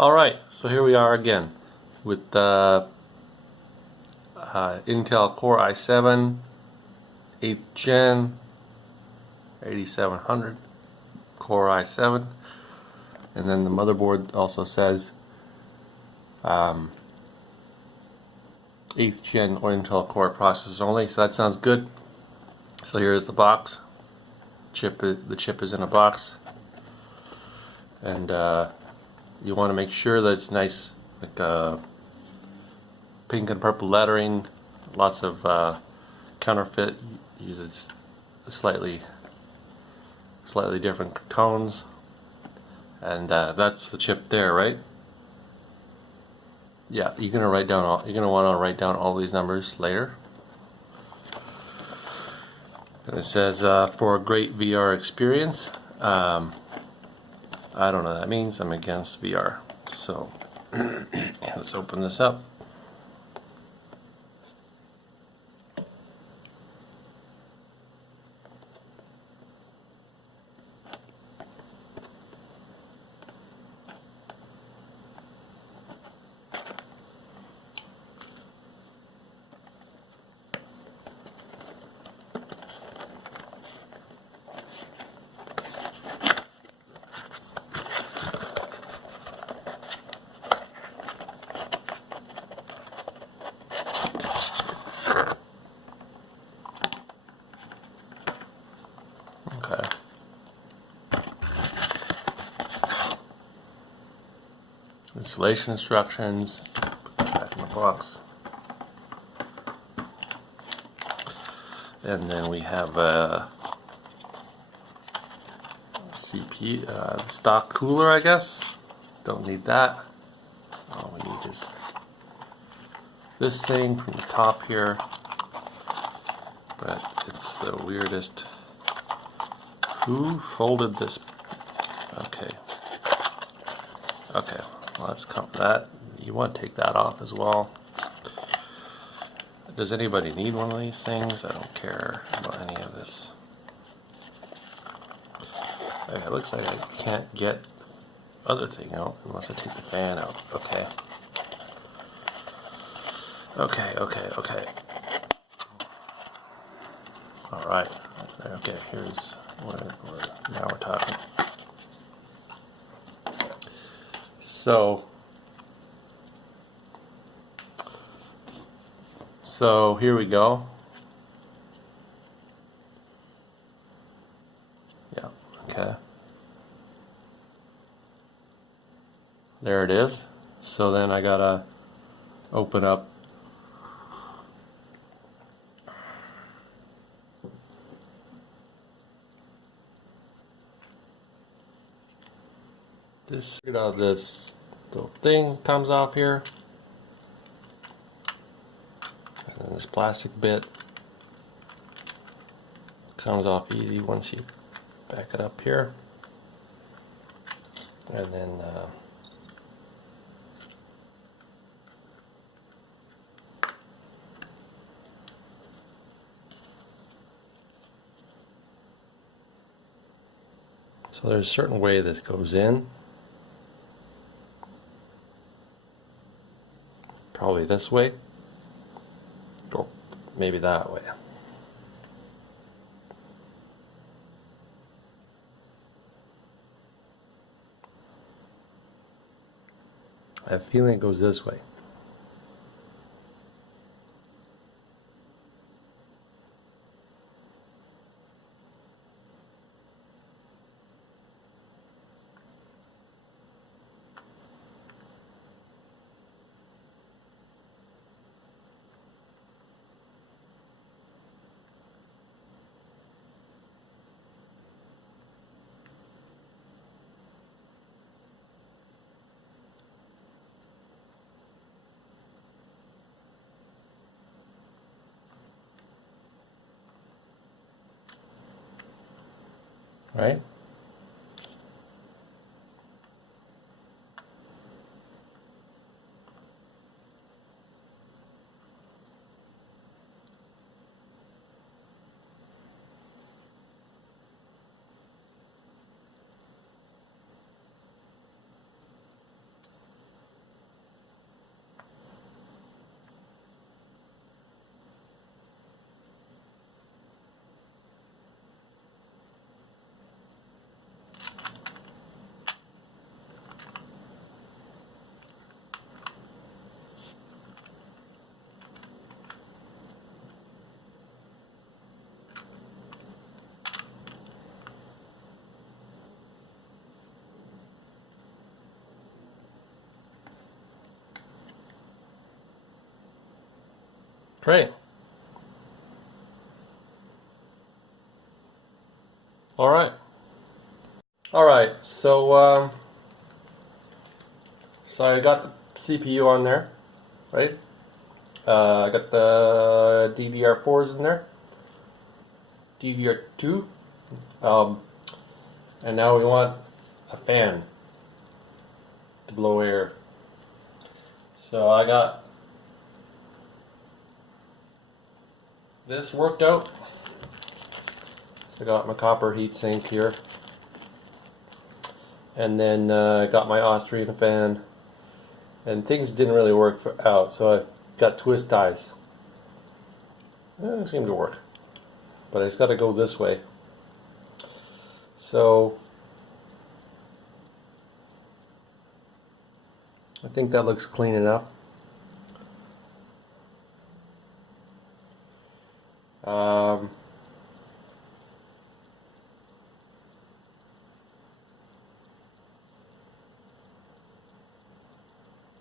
Alright, so here we are again with the Intel Core i7 8th Gen 8700 Core i7, and then the motherboard also says 8th Gen or Intel Core processors only, so that sounds good. So here's the box. The chip is in a box, and you want to make sure that it's nice, like pink and purple lettering. Lots of counterfeit uses slightly different tones, and that's the chip there, right? Yeah, you're gonna want to write down all these numbers later. And it says for a great VR experience. I don't know what that means. I'm against VR. So let's open this up. Okay. Installation instructions. Put that back in the box. And then we have a CPU, stock cooler, I guess. Don't need that. All we need is this thing from the top here. But it's the weirdest. Who folded this? Okay. Okay. Well, let's come that. You want to take that off as well. Does anybody need one of these things? I don't care about any of this. Okay, it looks like I can't get the other thing out unless I take the fan out. Okay. Okay. Alright. Okay, here's now we're talking. So here we go. Yeah, okay. There it is. So then I gotta open up this. This little thing comes off here. And this plastic bit comes off easy once you back it up here, and then so there's a certain way this goes in. Probably this way. Or maybe that way. I have a feeling it goes this way. Right? Great. All right. All right. So I got the CPU on there, right? I got the DDR4s in there, DDR2, and now we want a fan to blow air. So I got this worked out. So I got my copper heatsink here, and then I got my Austrian fan, and things didn't really work out, so I got twist ties. It seemed to work, but I just got to go this way. So I think that looks clean enough.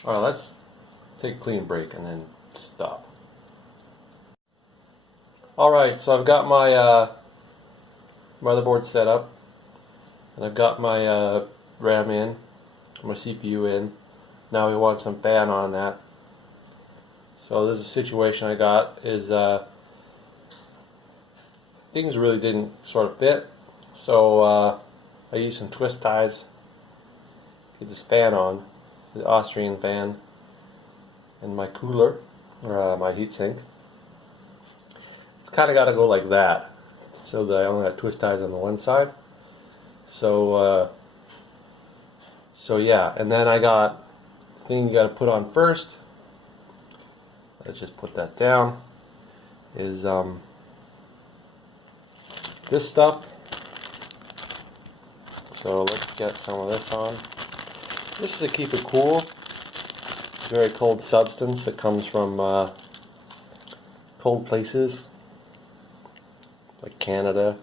Alright, let's take a clean break and then stop. Alright, so I've got my motherboard set up, and I've got my RAM in, my CPU in. Now we want some fan on that. So this is a situation I got is things really didn't sort of fit, so I used some twist ties to get this fan on, the Austrian fan, and my cooler, or my heatsink. It's kind of got to go like that, so that I only have twist ties on the one side. So yeah, and then I got the thing you got to put on first. Let's just put that down. Is this stuff. So let's get some of this on. This is to keep it cool. It's a very cold substance that comes from cold places like Canada.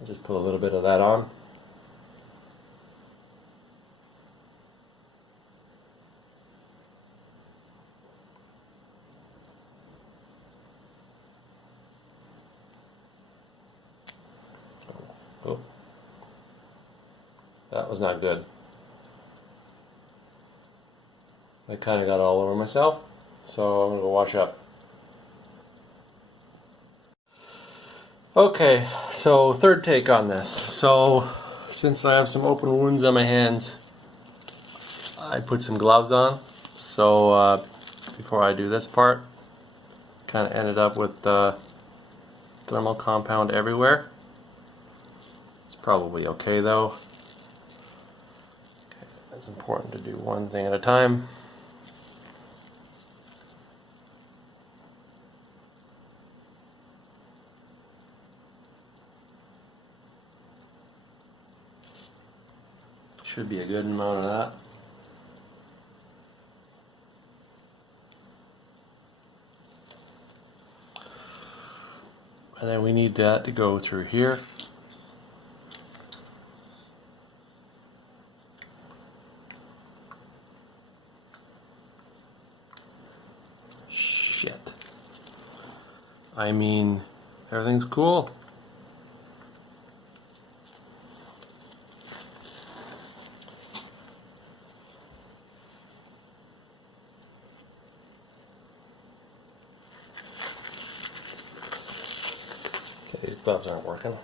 I'll just put a little bit of that on. Oh, that was not good. I kind of got all over myself, so I'm going to go wash up. Okay, so third take on this. So since I have some open wounds on my hands, I put some gloves on. So before I do this part, kind of ended up with thermal compound everywhere. It's probably okay though. Okay, it's important to do one thing at a time. Should be a good amount of that. And then we need that to go through here. Shit. I mean, everything's cool. Okay, these gloves aren't working.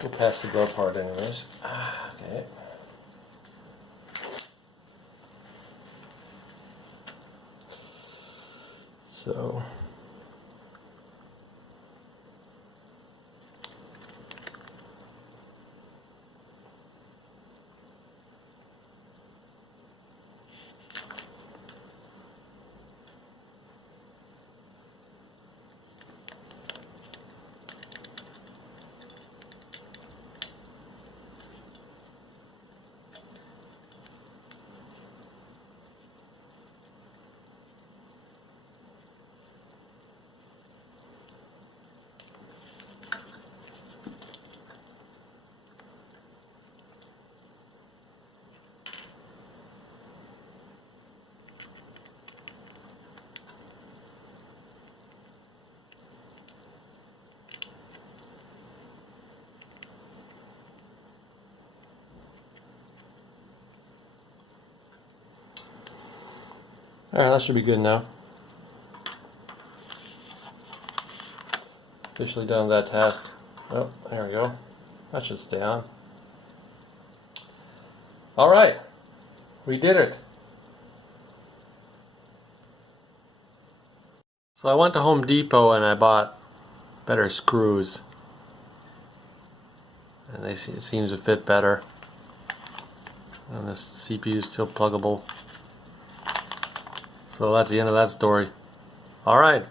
We'll pass the glove part anyways. Okay. So Alright, that should be good now. Officially done that task. Oh, there we go. That should stay on. Alright, we did it. So I went to Home Depot and I bought better screws. And it seems to fit better. And this CPU is still pluggable. So that's the end of that story. Alright.